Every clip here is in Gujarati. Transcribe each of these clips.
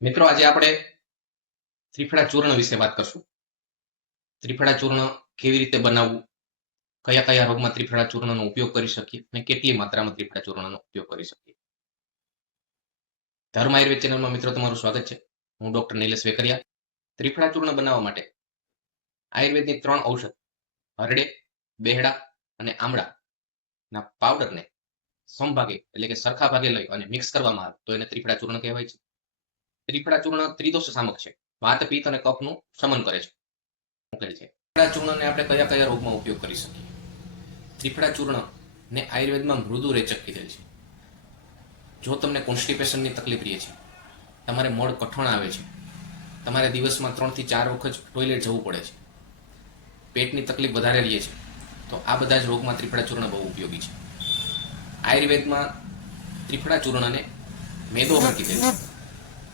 મિત્રો આજે આપણે ત્રિફળા ચૂર્ણ વિશે વાત કરશું. ત્રિફળા ચૂર્ણ કેવી રીતે બનાવવું, કયા કયા રોગમાં ત્રિફળા ચૂર્ણનો ઉપયોગ કરી શકીએ અને કેટલી માત્રામાં ત્રિફળા ચૂર્ણનો ઉપયોગ કરી શકીએ. ધર્મ આયુર્વેદ ચેનલમાં મિત્રો તમારું સ્વાગત છે. હું ડોક્ટર નિલેશ વેકરિયા. ત્રિફળા ચૂર્ણ બનાવવા માટે આયુર્વેદની 3 ઔષધ હરડે, બેહડા અને આમળાના પાવડરને સમભાગે એટલે કે સરખા ભાગે લઈ અને મિક્સ કરવામાં આવે તો એને ત્રિફળા ચૂર્ણ કહેવાય છે. ત્રિફળા ચૂર્ણ ત્રિદોષ શામક છે. વાત, પિત્ત અને કફનું શમન કરે છે. ત્રિફળા ચૂર્ણને આપણે કયા કયા રોગમાં ઉપયોગ કરી શકીએ? ત્રિફળા ચૂર્ણને આયુર્વેદમાં મૃદુ રેચક કીધેલ છે. જો તમને કોન્સ્ટિપેશનની તકલીફ રહે છે, તમારે મોડ કઠણ આવે છે, તમારે દિવસમાં 3 થી 4 વખત ટોયલેટ જવું પડે છે, પેટની તકલીફ વધારે રહે છે, તો આ બધા જ રોગમાં ત્રિફળા ચૂર્ણ બહુ ઉપયોગી છે. આયુર્વેદમાં ત્રિફળા ચૂર્ણને મેદોહર કીધેલ છે.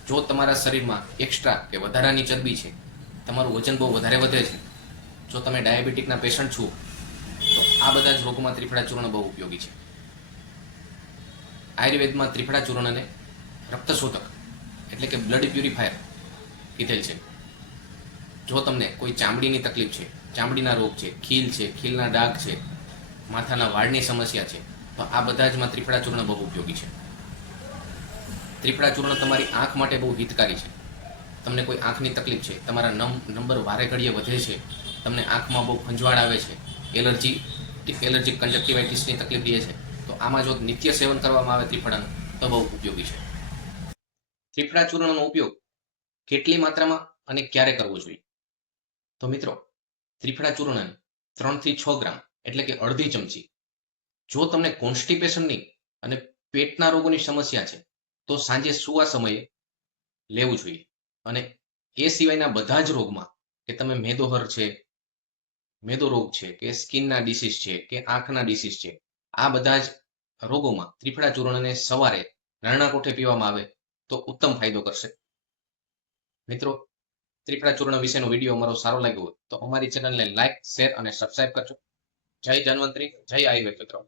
જો તમારા શરીરમાં એક્સ્ટ્રા કે વધારાની ચરબી છે, તમારું વજન બહુ વધારે વધે છે, જો તમે ડાયાબિટીકના પેશન્ટ છો, તો આ બધા જ રોગોમાં ત્રિફળા ચૂર્ણ બહુ ઉપયોગી છે. આયુર્વેદમાં ત્રિફળા ચૂર્ણને રક્તશોધક એટલે કે બ્લડ પ્યુરિફાયર કીધેલ છે. જો તમને કોઈ ચામડીની તકલીફ છે, ચામડીના રોગ છે, ખીલ છે, ખીલના ડાઘ છે, માથાના વાળની સમસ્યા છે, તો આ બધા જમાં ત્રિફળા ચૂર્ણ બહુ ઉપયોગી છે. ત્રિફળા ચૂર્ણ તમારી આંખ માટે બહુ હિતકારી છે. તમને કોઈ આંખની તકલીફ છે, તમારા નંબર વારે ઘડીએ વધે છે, તમને આંખમાં બહુ ખંજવાળ આવે છે, એલર્જી કન્જક્ટિવાઇટિસની તકલીફ રહે છે, તો આમાં જો નિત્ય સેવન કરવામાં આવે ત્રિફળાનું તો બહુ ઉપયોગી છે. ત્રિફળા ચૂર્ણનો ઉપયોગ કેટલી માત્રામાં અને ક્યારે કરવો જોઈએ? તો મિત્રો, ત્રિફળા ચૂર્ણને 3 થી 6 ગ્રામ એટલે કે અડધી ચમચી જો તમને કોન્સ્ટિપેશનની અને પેટના રોગોની સમસ્યા છે તો સાંજે સુવા સમયે લેવું જોઈએ. અને એ સિવાયના બધા જ રોગમાં કે તમે મેદોહર છે, મેદો રોગ છે, કે સ્કિનના ડિસીઝ છે, કે આંખના ડિસીઝ છે, આ બધા જ રોગોમાં ત્રિફળા ચૂર્ણને સવારે નરણા કોઠે પીવામાં આવે તો ઉત્તમ ફાયદો કરશે. મિત્રો, ત્રિફળા ચૂર્ણ વિશેનો વિડીયો અમારો સારો લાગ્યો હોય તો અમારી ચેનલને લાઈક, શેર અને સબસ્ક્રાઇબ કરજો. જય ધન્વંતરી, જય આયુર્વેદ મિત્રો.